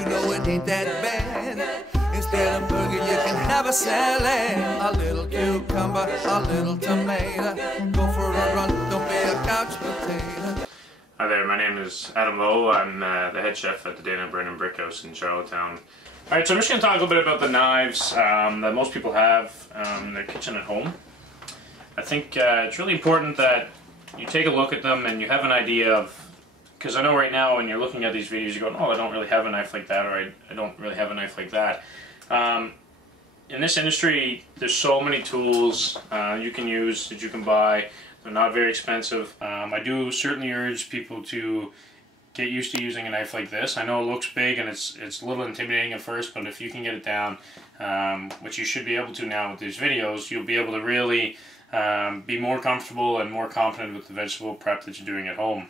you know it ain't that bad. Instead of burger, you can have a salad. A little cucumber, a little tomato. Go for a run, don't be a couch potato. Hi there, my name is Adam Loo. I'm the head chef at the Dana Brennan Brickhouse in Charlottetown. Alright, so I'm just going to talk a little bit about the knives that most people have in their kitchen at home. I think it's really important that you take a look at them and you have an idea of, because I know right now when you're looking at these videos you're going, oh, I don't really have a knife like that, or I don't really have a knife like that. In this industry there's so many tools you can use, that you can buy. They're not very expensive. I do certainly urge people to get used to using a knife like this. I know it looks big and it's a little intimidating at first, but if you can get it down, which you should be able to now with these videos, you'll be able to really be more comfortable and more confident with the vegetable prep that you're doing at home.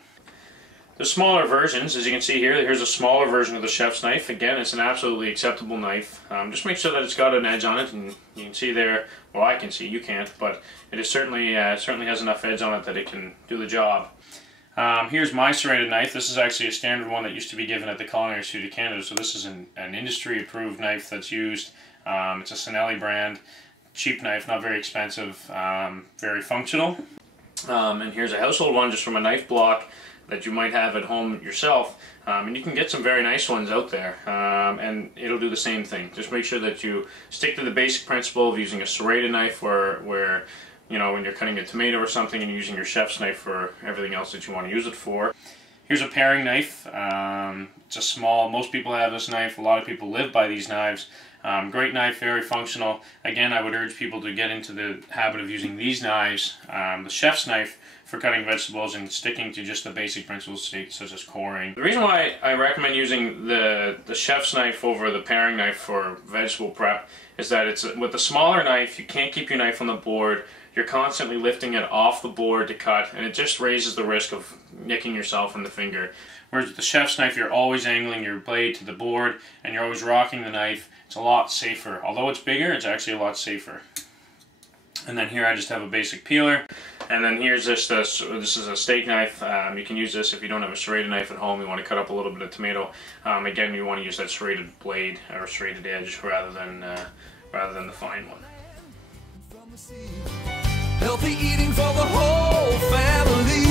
The smaller versions, as you can see here, here's a smaller version of the chef's knife. Again, it's an absolutely acceptable knife. Just make sure that it's got an edge on it, and you can see there, well, I can see, you can't, but it is certainly has enough edge on it that it can do the job. Here's my serrated knife. This is actually a standard one that used to be given at the Culinary Institute of Canada, so this is an industry-approved knife that's used. It's a Sinelli brand, cheap knife, not very expensive, very functional. And here's a household one just from a knife block that you might have at home yourself, and you can get some very nice ones out there, and it'll do the same thing. Just make sure that you stick to the basic principle of using a serrated knife where you know, when you're cutting a tomato or something, and you're using your chef's knife for everything else that you want to use it for. Here's a paring knife. It's a small, most people have this knife, a lot of people live by these knives. Great knife, very functional. Again, I would urge people to get into the habit of using these knives, the chef's knife, for cutting vegetables and sticking to just the basic principles such as coring. The reason why I recommend using the chef's knife over the paring knife for vegetable prep is that with the smaller knife, you can't keep your knife on the board. You're constantly lifting it off the board to cut, and it just raises the risk of nicking yourself in the finger. Whereas with the chef's knife, you're always angling your blade to the board, and you're always rocking the knife. It's a lot safer. Although it's bigger, it's actually a lot safer. And then here I just have a basic peeler. And then here's this is a steak knife. You can use this if you don't have a serrated knife at home. You want to cut up a little bit of tomato. Again, you want to use that serrated blade or serrated edge rather than the fine one. Healthy eating for the whole family.